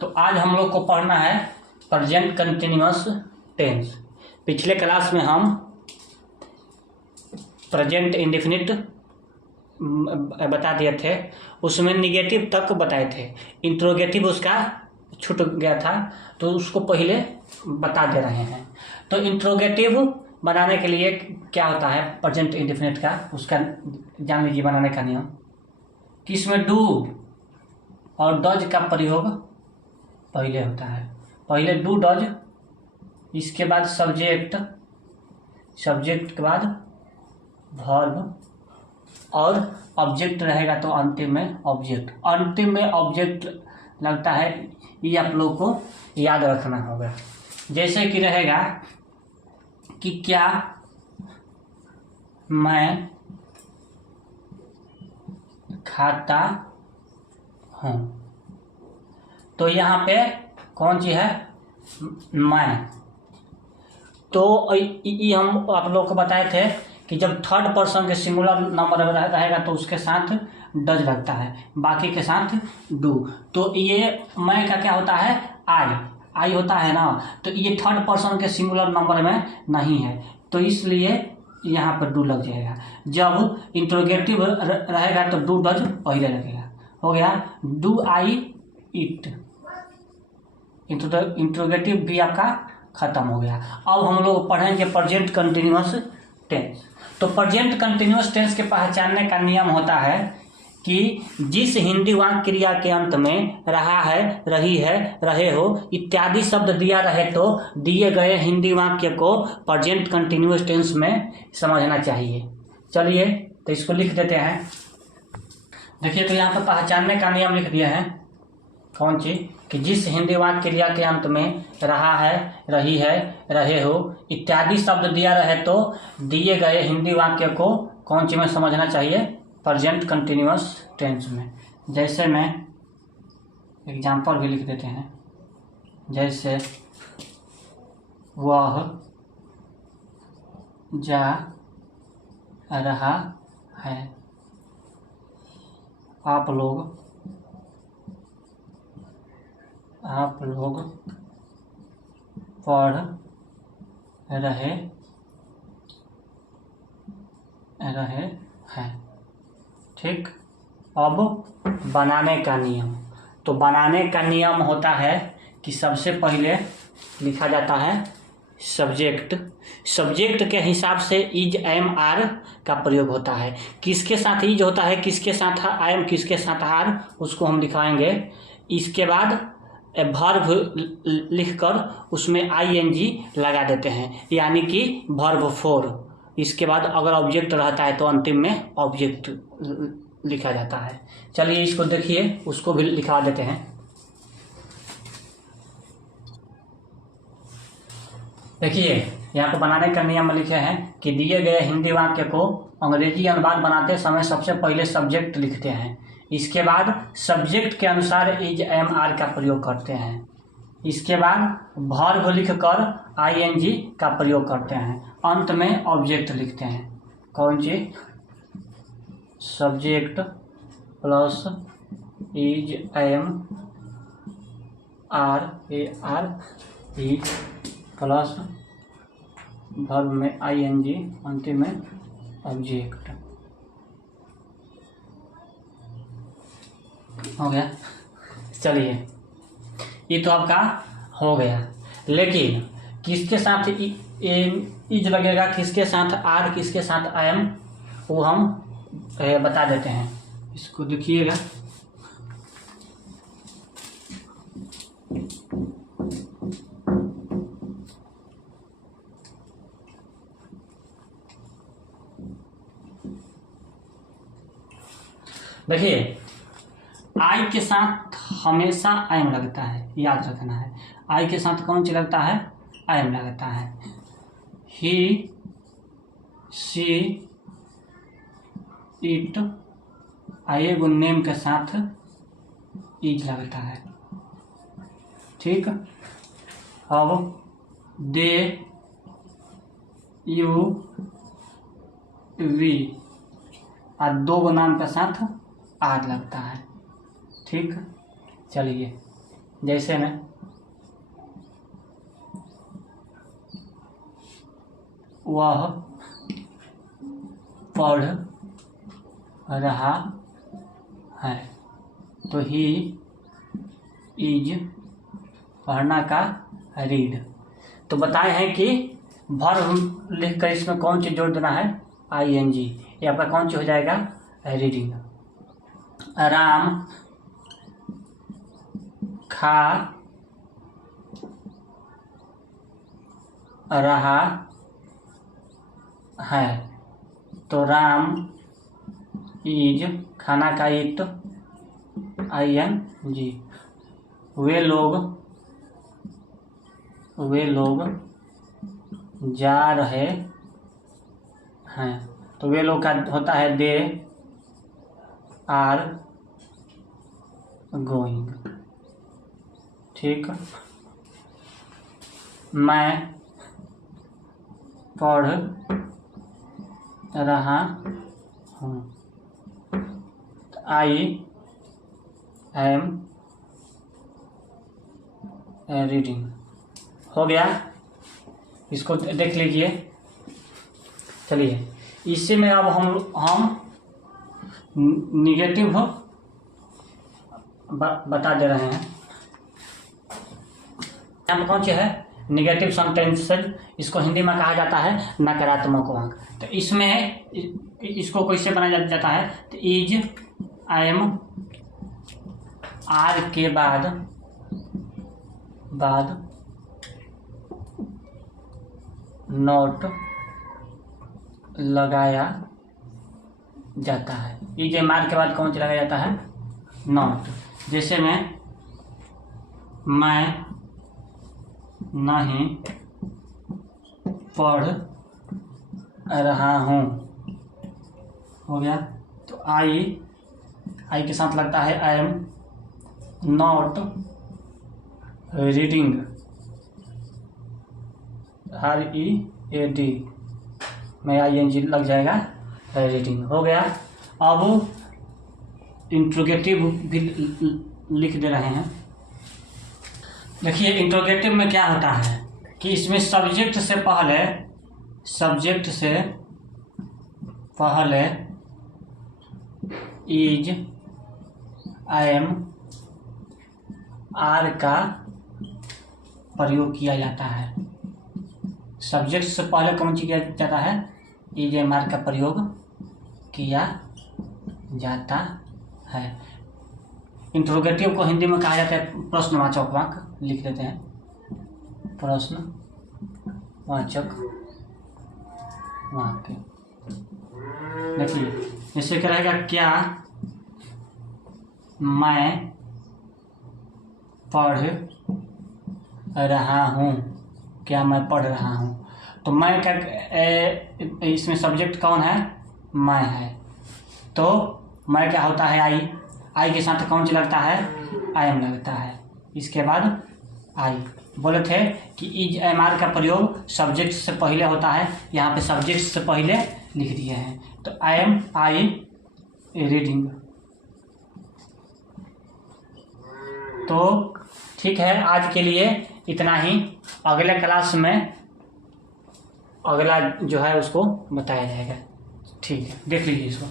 तो आज हम लोग को पढ़ना है प्रेजेंट कंटिन्यूअस टेंस। पिछले क्लास में हम प्रेजेंट इंडेफिनिट बता दिए थे, उसमें निगेटिव तक बताए थे। इंट्रोगेटिव उसका छूट गया था, तो उसको पहले बता दे रहे हैं। तो इंट्रोगेटिव बनाने के लिए क्या होता है प्रेजेंट इंडेफिनिट का, उसका जान लीजिए बनाने का नियम। कि इसमें डू और डज का प्रयोग पहले होता है। पहले डू डज, इसके बाद सब्जेक्ट, सब्जेक्ट के बाद वर्ब और ऑब्जेक्ट रहेगा तो अंतिम में ऑब्जेक्ट। अंतिम में ऑब्जेक्ट लगता है, ये आप लोग को याद रखना होगा। जैसे कि रहेगा कि क्या मैं खाता हूँ, तो यहाँ पे कौन सी है, मैं। तो ये हम आप लोग को बताए थे कि जब थर्ड पर्सन के सिंगुलर नंबर रहेगा तो उसके साथ डज लगता है, बाकी के साथ डू। तो ये मैं का क्या होता है, आई होता है ना, तो ये थर्ड पर्सन के सिंगुलर नंबर में नहीं है, तो इसलिए यहाँ पर डू लग जाएगा। जब इंट्रोगेटिव रहेगा तो डू डज पहले लगेगा। हो गया डू आई इट, इंट्रोगेटिव भी आपका खत्म हो गया। अब हम लोग पढ़ेंगे प्रेजेंट कंटिन्यूअस टेंस। तो प्रेजेंट कंटिन्यूअस टेंस के पहचानने का नियम होता है कि जिस हिंदी वाक्य क्रिया के अंत में रहा है, रही है, रहे हो इत्यादि शब्द दिया रहे तो दिए गए हिंदी वाक्य को प्रेजेंट कंटिन्यूअस टेंस में समझना चाहिए। चलिए तो इसको लिख देते हैं। देखिए तो यहाँ पर पहचानने का नियम लिख दिए हैं। कौन सी, कि जिस हिंदी वाक्य क्रिया के अंत में रहा है, रही है, रहे हो इत्यादि शब्द दिया रहे तो दिए गए हिंदी वाक्य को कौन सी में समझना चाहिए, प्रेजेंट कंटिन्यूअस टेंस में। जैसे मैं एग्जाम्पल भी लिख देते हैं। जैसे वह जा रहा है, आप लोग पढ़ रहे हैं। ठीक। अब बनाने का नियम। तो बनाने का नियम होता है कि सबसे पहले लिखा जाता है सब्जेक्ट। सब्जेक्ट के हिसाब से इज, एम, आर का प्रयोग होता है। किसके साथ इज होता है, किसके साथ एम, किसके साथ आर, उसको हम दिखाएंगे। इसके बाद वर्ब लिखकर उसमें आईएनजी लगा देते हैं, यानी कि वर्ब फोर। इसके बाद अगर ऑब्जेक्ट रहता है तो अंतिम में ऑब्जेक्ट लिखा जाता है। चलिए इसको देखिए, उसको भी लिखा देते हैं। देखिए यहाँ पर बनाने का नियम में लिखे हैं कि दिए गए हिंदी वाक्य को अंग्रेजी अनुवाद बनाते समय सबसे पहले सब्जेक्ट लिखते हैं, इसके बाद सब्जेक्ट के अनुसार इज, एम, आर का प्रयोग करते हैं, इसके बाद वर्ब लिखकर आईएनजी का प्रयोग करते हैं, अंत में ऑब्जेक्ट लिखते हैं। कौन सी, subject plus is, am, are, are, is plus verb में आईएनजी, अंतिम में ऑब्जेक्ट। हो गया। चलिए ये तो आपका हो गया, लेकिन किसके साथ इज लगेगा, किसके साथ आर, किसके साथ एम, वो हम बता देते हैं। इसको देखिएगा। देखिए आई के साथ हमेशा एम लगता है, याद रखना है। आई के साथ कौन सी लगता है, एम लगता है। ही, सी, इट, आई गो नेम के साथ इज लगता है। ठीक। अब दे, यू, वी और दो गो नाम के साथ आर लगता है। ठीक। चलिए जैसे में वह पढ़ रहा है, तो ही इज पढ़ना का रीड। तो बताए हैं कि वर्ब लिख कर इसमें कौन चीज़ जोड़ देना है, ING। ये आपका कौन चीज़ हो जाएगा, रीडिंग। राम खा रहा है, तो राम इज खाना का ईट ING। वे लोग जा रहे हैं, तो वे लोग का होता है दे आर गोइंग। ठीक, मैं पढ़ रहा हूँ, I am रीडिंग। हो गया, इसको देख लीजिए। चलिए इसी में अब हम निगेटिव बता दे रहे हैं। यहाँ पर कौन सी है, निगेटिव सेंटेंसेस। इसको हिंदी में कहा जाता है नकारात्मक वाक्य। तो इसमें इसको कैसे बनाया जाता है, तो इज एम आर के बाद नोट लगाया जाता है। इज एम आर के बाद कौन सा लगाया जाता है, नोट। जैसे में मैं नहीं पढ़ रहा हूँ, हो गया। तो आई के साथ लगता है I am not reading, READ में ING लग जाएगा, रीडिंग। हो गया। अब इंट्रोगेटिव भी लिख दे रहे हैं। देखिए इंट्रोगेटिव में क्या होता है कि इसमें सब्जेक्ट से पहले इज एम आर का प्रयोग किया जाता है। सब्जेक्ट से पहले कौन सी किया जाता है, इज एम आर का प्रयोग किया जाता है। इंट्रोगेटिव को हिंदी में कहा जाता है प्रश्नवाचक वाक्य। लिख देते हैं प्रश्नवाचक वाक्य। देखिए जैसे क्या रहेगा, क्या मैं पढ़ रहा हूँ, क्या मैं पढ़ रहा हूँ। तो मैं क्या, इसमें सब्जेक्ट कौन है, मैं है। तो मैं क्या होता है, आई के साथ कौन सा लगता है, आई एम लगता है। इसके बाद आई बोले थे कि इज एम आर का प्रयोग सब्जेक्ट से पहले होता है। यहाँ पे सब्जेक्ट से पहले लिख दिए हैं। तो आई रीडिंग। तो ठीक है, आज के लिए इतना ही। अगले क्लास में अगला जो है उसको बताया जाएगा। ठीक है, देख लीजिए इसको।